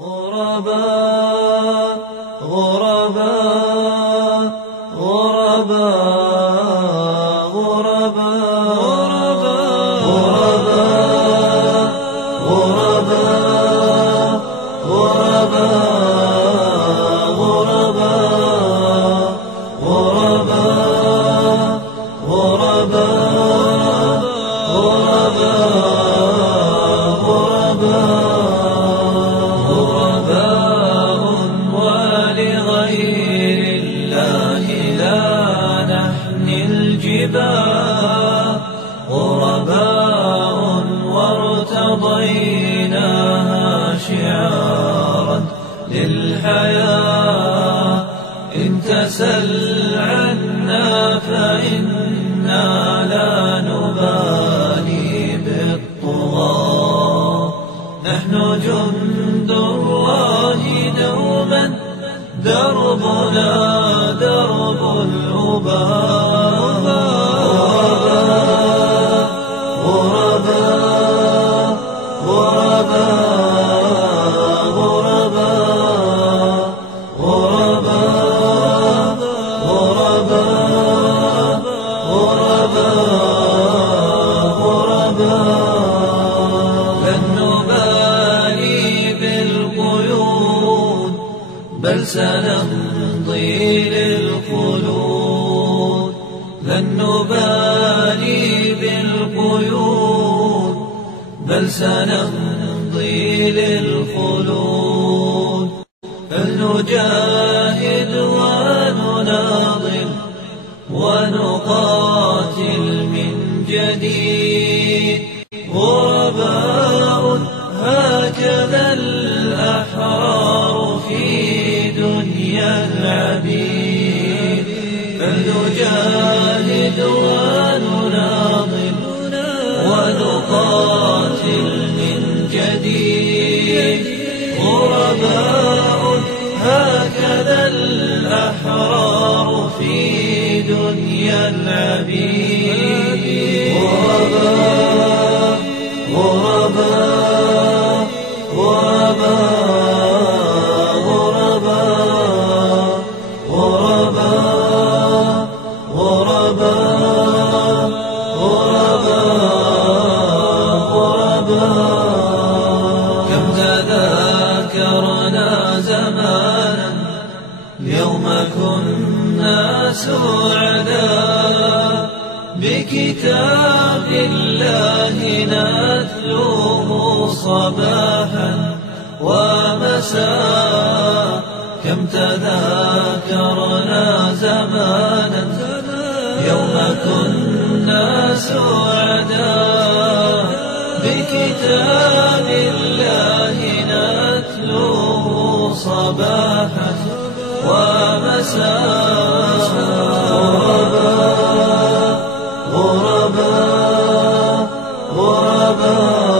غرباء غرباء غرباء غرباء غرباء غرباء غرباء غرباء غرباء ولغير الله لا نحني الجباه غرباء وارتضيناها شعارا للحياة إن تسل عنا فإنا لا نبالي بالطغاة نحن جند الله دوما دربنا درب الأباء غرباء غرباء غرباء غرباء غرباء غرباء لن نبالي بالقيود بل سنمضي للخلود لن نبالي بالقيود بل سنمضي للخلود فلنجاهد ونناضل ونقاتل من جديد غرباء هكذا الأحرار في دنيا العبيد فلنجاهد ونناضل ونقاتل من جديد غرباء هكذا الأحرار في دنيا العبيد غرباء غرباء غرباء غرباء غرباء غرباء كم تذاكرنا زمانا يوم كنا سعداء بكتاب الله نتلوه صباحا ومساء كم تذاكرنا زمانا يوم كنا سعداء بكتاب الله نتلوه صباحا ومساء غرباء غرباء غرباء